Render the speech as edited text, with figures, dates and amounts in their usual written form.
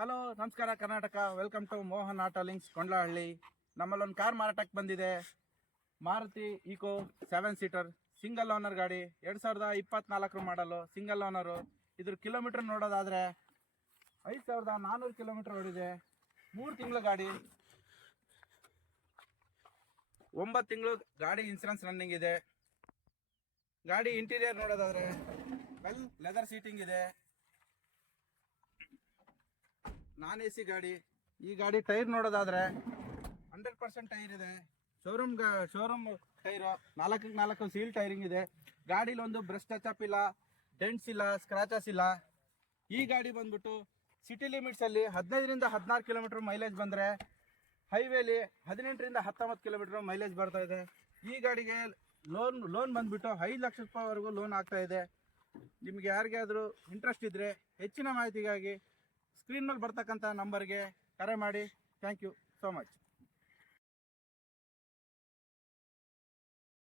Hello ನಮಸ್ಕಾರ Karnataka. Welcome to Mohan auto links Kondlahalli. ನಮ್ಮಲ್ಲೊಂದು car ಮಾರಾಟಕ್ಕೆ ಬಂದಿದೆ. Maruti Eeco 7 seater single owner ಗಾಡಿ, 2024 ಮಾಡಲು, ಸಿಂಗಲ್ ಓನರು. ಇದ್ರ ಕಿಲೋಮೀಟರ್ ನೋಡೋದಾದರೆ 5400 ಕಿಲೋಮೀಟರ್ ಓಡಿದೆ. 3 ತಿಂಗಳು ಗಾಡಿ, 9 ತಿಂಗಳು ಗಾಡಿ ಇನ್ಸೂರೆನ್ಸ್ ರನ್ನಿಂಗ್ ಇದೆ. ಗಾಡಿ ಇಂಟೀರಿಯರ್ ನೋಡೋದಾದರೆ ವೆಲ್ ಲೆದರ್ ಸೀಟಿಂಗ್ ಇದೆ. ನಾನ್ AC ಗಾಡಿ. ಈ ಗಾಡಿ ಟೈರ್ ನೋಡೋದಾದ್ರೆ 100% ಟೈರ್ ಇದೆ. Showroom tyre 4x4 seal tiring ಇದೆ. ಗಾಡಿಲಿ ಒಂದು ಬ್ರಷ್ ಟಚಪ್ ಇಲ್ಲ, ಡೆಂಟ್ಸ್ ಇಲ್ಲ, ಸ್ಕ್ರಾಚಸ್ ಇಲ್ಲ. ಈ ಗಾಡಿ ಬಂದ್ಬಿಟ್ಟು ಸಿಟಿ ಲಿಮಿಟ್ಸಲ್ಲಿ 15ರಿಂದ 16 ಕಿಲೋಮೀಟರ್ ಮೈಲೇಜ್ ಬಂದರೆ, ಹೈವೇಲಿ 18ರಿಂದ 19 ಕಿಲೋಮೀಟರ್ ಮೈಲೇಜ್ ಬರ್ತಾ ಇದೆ. ಈ ಗಾಡಿಗೆ ಲೋನ್ ಬಂದ್ಬಿಟ್ಟು 5 ಲಕ್ಷ ರೂಪಾಯಿವರೆಗೂ ಲೋನ್ ಆಗ್ತಾ ಇದೆ. ನಿಮಗೆ ಯಾರಿಗಾದರೂ ಇಂಟ್ರೆಸ್ಟ್ ಇದ್ದರೆ ಹೆಚ್ಚಿನ ಮಾಹಿತಿಗಾಗಿ ಸ್ಕ್ರೀನ್ ಮೇಲೆ ಬರ್ತಕ್ಕಂಥ ನಂಬರ್ಗೆ ಕರೆ ಮಾಡಿ. Thank you so much.